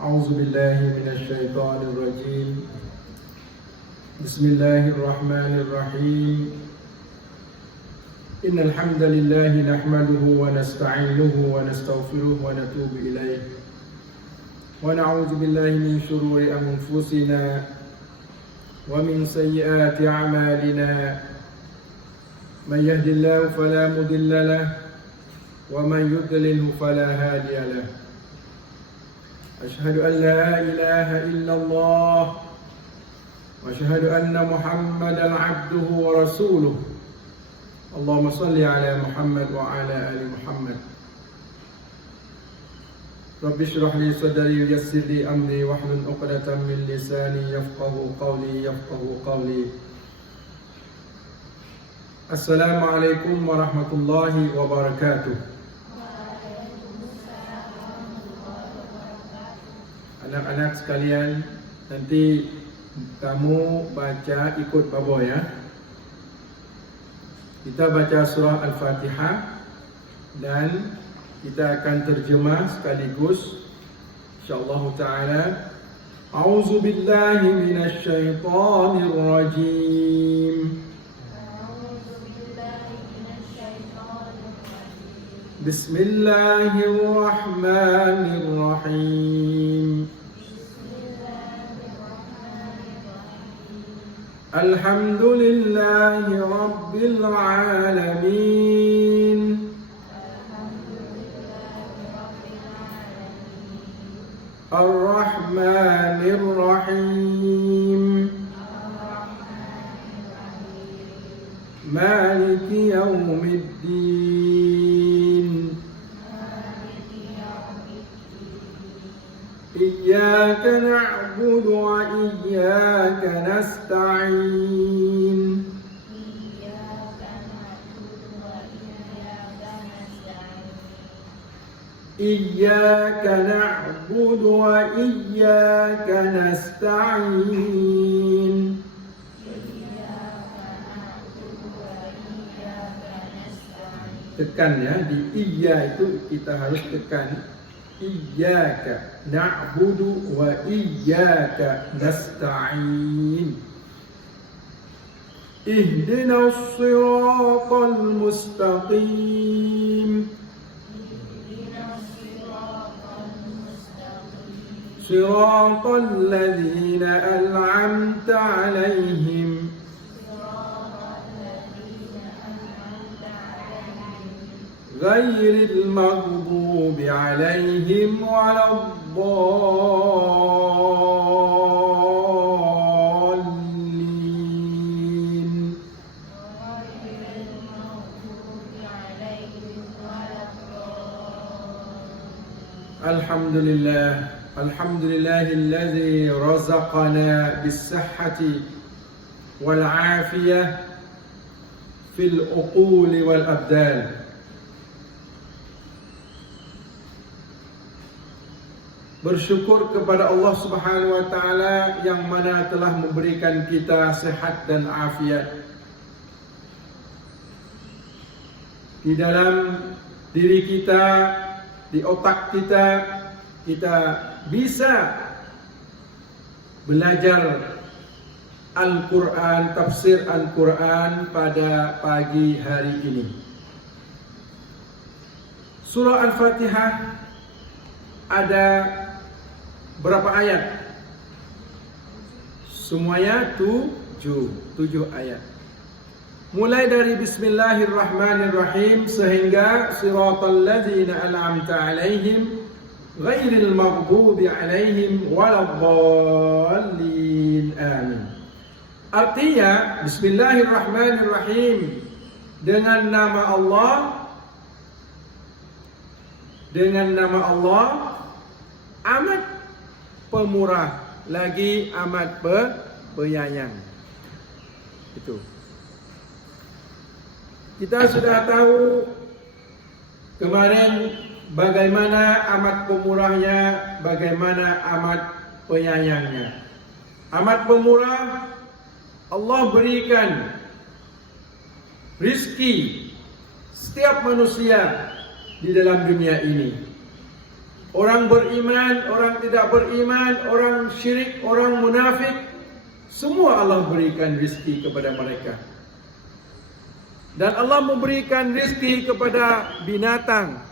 أعوذ بالله من الشيطان الرجيم. بسم الله الرحمن الرحيم. إن الحمد لله نحمده ونستعينه ونستغفره ونتوب إليه ونعوذ بالله من شرور أنفسنا ومن سيئات أعمالنا. من يهد الله فلا مضل له ومن يضلله فلا هادي له. أشهد أن لا إله إلا الله وأشهد أن محمدا عبده ورسوله. اللهم صل على محمد وعلى آل محمد. رب اشرح لي صدري ويسر لي أمري واحلل عقدة من لساني يفقهوا قولي. السلام عليكم ورحمة الله وبركاته. Anak-anak sekalian, nanti kamu baca ikut Babo ya. Kita baca surah Al-Fatihah dan kita akan terjemah sekaligus insyaallah taala. A'udzu billahi minasy syaithanir rajim. Bismillahirrahmanirrahim. Alhamdulillahi Rabbil Alamin. Ar-Rahmanir Rahim. Maliki Yawmiddin. Iyyaka na'budu wa iyyaka nasta'in. Iyyaka na'budu wa iyyaka nasta'in. Tekan ya, di iya itu kita harus tekan. Iyyaka na'budu wa iyyaka nasta'in. Ihdinas siratal mustaqim. Siratal ladzina an'amta 'alaihim. Ghairil maghdubi 'alaihim waladdallin. Alhamdulillahilladzi razaqana bis-sihhati wal 'afiyah fil uquli wal abdan. Bersyukur kepada Allah Subhanahu wa taala yang mana telah memberikan kita sehat dan afiat di dalam diri kita, di otak kita. Kita bisa belajar Al-Quran, tafsir Al-Quran pada pagi hari ini. Surah Al-Fatihah ada berapa ayat? Semuanya 7 ayat. Mulai dari Bismillahirrahmanirrahim sehingga Siratal ladzina an'amta 'alaihim ghairil maghdubi 'alaihim waladdallin. Amin. Artinya Bismillahirrahmanirrahim, dengan nama Allah amat pemurah lagi amat penyayang. Itu. Kita sudah tahu kemarin bagaimana amat pemurahnya, bagaimana amat penyayangnya. Amat pemurah, Allah berikan rizki setiap manusia di dalam dunia ini. orang beriman, orang tidak beriman, orang syirik, orang munafik, semua Allah berikan rezeki kepada mereka. Dan Allah memberikan rezeki kepada binatang,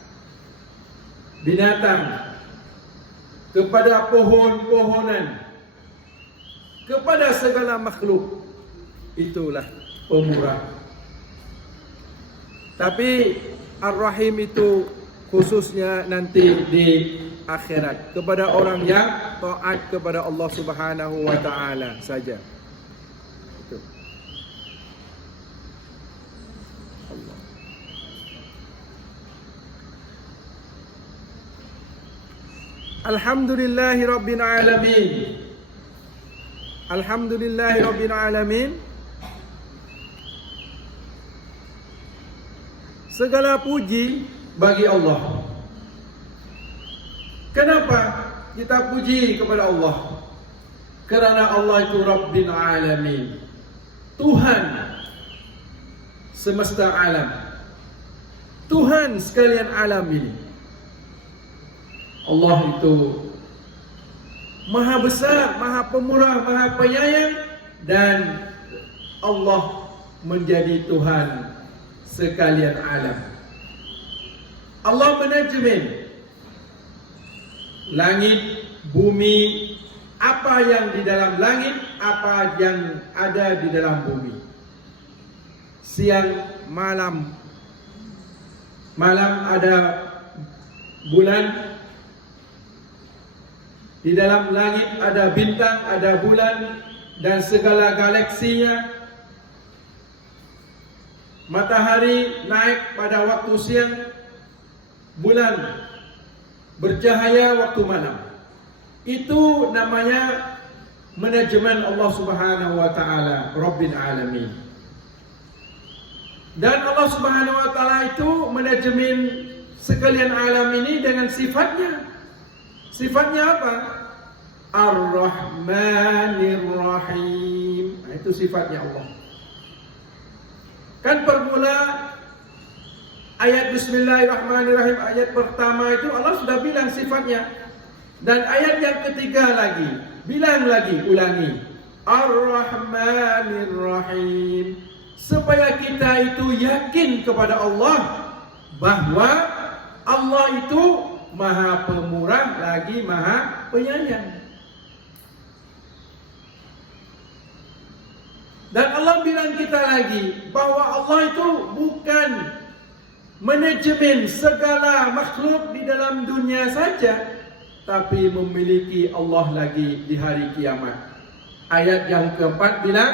kepada pohon-pohonan, kepada segala makhluk. Itulah pemurah. Tapi Ar-Rahim itu khususnya nanti di akhirat, kepada orang yang taat kepada Allah Subhanahu wa taala saja. Itu. Allah. Alhamdulillahi rabbil alamin. Alhamdulillahi rabbil alamin. Segala puji bagi Allah. Kenapa kita puji kepada Allah? Kerana Allah itu Rabbil Alamin, Tuhan semesta alam, Tuhan sekalian alam ini. Allah itu Maha besar, Maha pemurah, Maha penyayang, dan Allah menjadi Tuhan sekalian alam. Allah manajemen langit, bumi, apa yang di dalam langit, apa yang ada di dalam bumi. Siang, malam, malam ada bulan, di dalam langit ada bintang, ada bulan dan segala galaksinya. Matahari naik pada waktu siang, bulan bercahaya waktu malam. Itu namanya manajemen Allah Subhanahu wa taala, Rabbil Alamin. Dan Allah Subhanahu wa taala itu manajemen sekalian alam ini dengan sifatnya. Sifatnya apa? Ar-Rahmanir Rahim. Itu sifatnya Allah. Kan permula ayat Bismillahirrahmanirrahim, ayat pertama itu Allah sudah bilang sifatnya. Dan ayat yang ketiga lagi, bilang lagi, ulangi, Ar-Rahmanir Rahim. Supaya kita itu yakin kepada Allah bahwa Allah itu Maha Pemurah lagi Maha Penyayang. Dan Allah bilang kita lagi bahwa Allah itu bukan manajemen segala makhluk di dalam dunia saja, tapi memiliki Allah lagi di hari kiamat. Ayat yang keempat bilang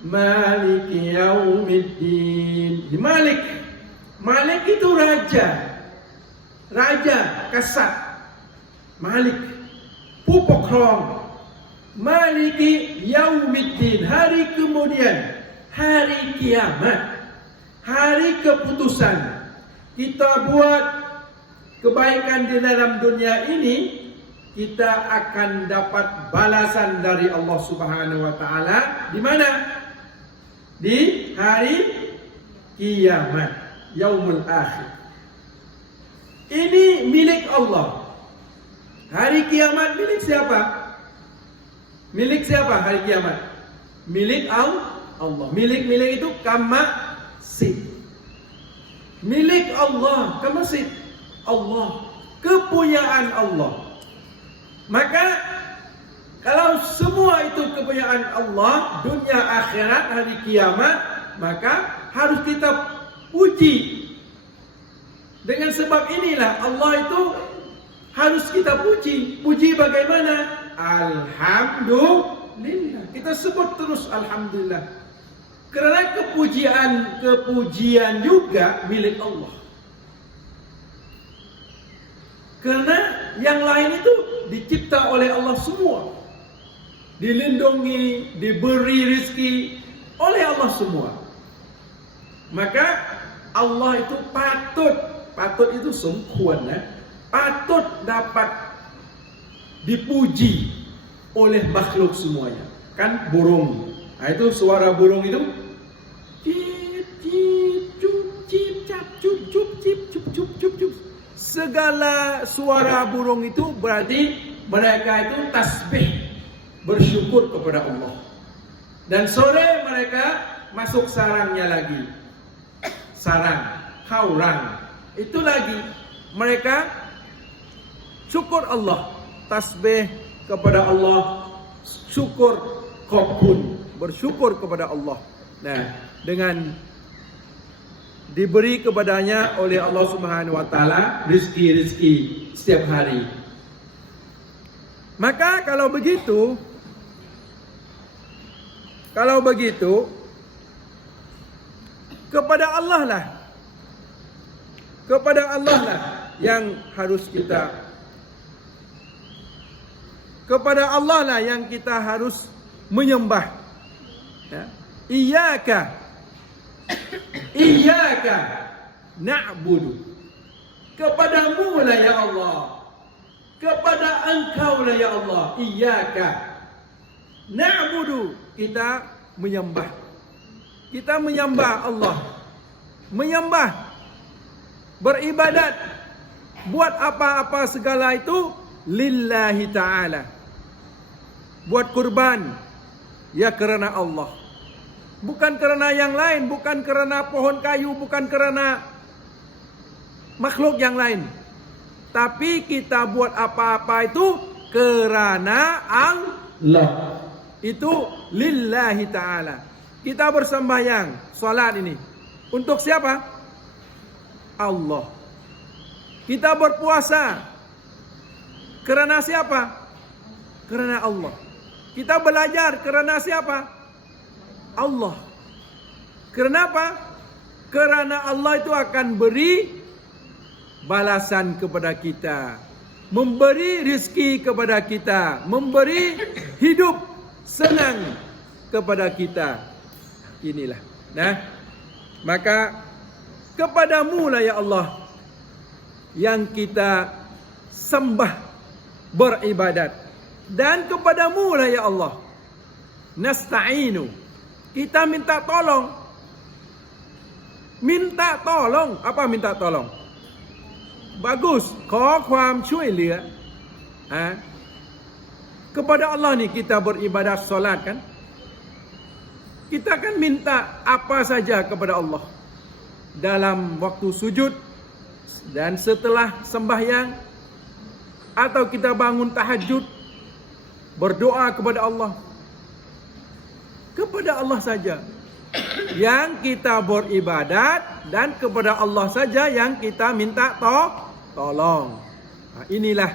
Maliki Yaumiddin. Malik, Malik itu raja, raja kasat. Malik, pupokrang. Maliki Yaumiddin, hari kemudian, hari kiamat, hari keputusan. Kita buat kebaikan di dalam dunia ini, kita akan dapat balasan dari Allah Subhanahu wa taala di mana? Di hari kiamat, yaumul akhir. Ini milik Allah. Hari kiamat milik siapa? Milik siapa hari kiamat? Milik Allah. Milik itu kamasid. Milik Allah, kamasid. Allah, kepunyaan Allah. Maka kalau semua itu kepunyaan Allah, dunia akhirat hari kiamat, maka harus kita puji. Dengan sebab inilah Allah itu harus kita puji. Puji bagaimana? Alhamdulillah. Kita sebut terus Alhamdulillah. Kerana kepujian juga milik Allah. Kerana yang lain itu dicipta oleh Allah semua. Dilindungi, diberi rezeki oleh Allah semua. Maka Allah itu patut itu sempurna, patut dapat dipuji oleh makhluk semuanya. Kan burung, nah itu suara burung itu cip cip cup cip cap cup cup cip cup cup cup cup. segala suara burung itu berarti mereka itu tasbih, bersyukur kepada Allah. Dan sore mereka masuk sarangnya lagi. Sarang, haurang. Itu lagi mereka syukur Allah, tasbih kepada Allah, syukur qobun, bersyukur kepada Allah. Nah, dengan diberi kepadanya oleh Allah Subhanahu wa taala rezeki-rezeki setiap hari. Maka kalau begitu kepada Allah lah yang harus kita, kepada Allah lah yang kita harus menyembah. Ya. Iyyaka na'budu. Kepadamu lah ya Allah. Kepada Engkau lah ya Allah. Iyyaka na'budu. Kita menyembah. Kita menyembah Allah. Menyembah. Beribadat. Buat apa-apa segala itu lillahi ta'ala. Buat kurban ya kerana Allah. Bukan kerana yang lain, bukan kerana pohon kayu, bukan kerana makhluk yang lain. Tapi kita buat apa-apa itu kerana Allah. Itu lillahi ta'ala. Kita bersembahyang, salat ini. Untuk siapa? Allah. Kita berpuasa. Kerana siapa? Kerana Allah. Kita belajar kerana siapa? Allah. Kenapa? Kerana Allah itu akan beri balasan kepada kita, memberi rezeki kepada kita, memberi hidup senang kepada kita. Inilah. Nah, maka kepadamu lah ya Allah yang kita sembah, beribadat, dan kepadamu lah ya Allah nasta'inu. Kita minta tolong. Minta tolong. Apa minta tolong? Bagus. ขอความช่วยเหลือ Kepada Allah ni kita beribadat solat kan. Kita kan minta apa saja kepada Allah. Dalam waktu sujud dan setelah sembahyang, atau kita bangun tahajud, berdoa kepada Allah. Kepada Allah saja yang kita beribadat, dan kepada Allah saja yang kita minta tolong. Nah, inilah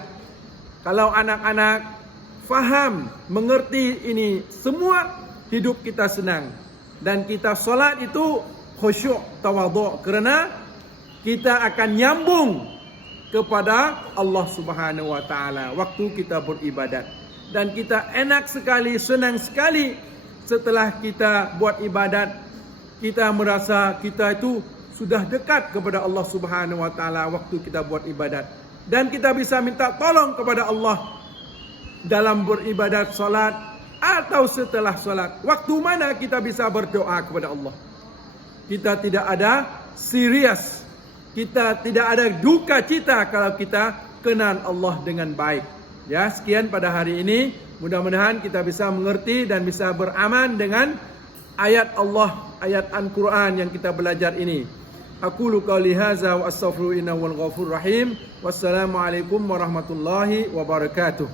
kalau anak-anak faham, mengerti ini semua, hidup kita senang. Dan kita solat itu khusyuk, tawadhu, kerana kita akan nyambung kepada Allah Subhanahu wa taala waktu kita beribadat. Dan kita enak sekali, senang sekali setelah kita buat ibadat, kita merasa kita itu sudah dekat kepada Allah Subhanahu wa taala waktu kita buat ibadat. Dan kita bisa minta tolong kepada Allah dalam beribadat salat atau setelah salat. Waktu mana kita bisa berdoa kepada Allah? Kita tidak ada serius, kita tidak ada duka cita kalau kita kenal Allah dengan baik. Ya, sekian pada hari ini. Mudah-mudahan kita bisa mengerti dan bisa beraman dengan ayat Allah, ayat Al-Quran yang kita belajar ini. Aqulu qouli hadza wa astaghfiru innahu wal ghafurur rahim. Wassalamualaikum warahmatullahi wabarakatuh.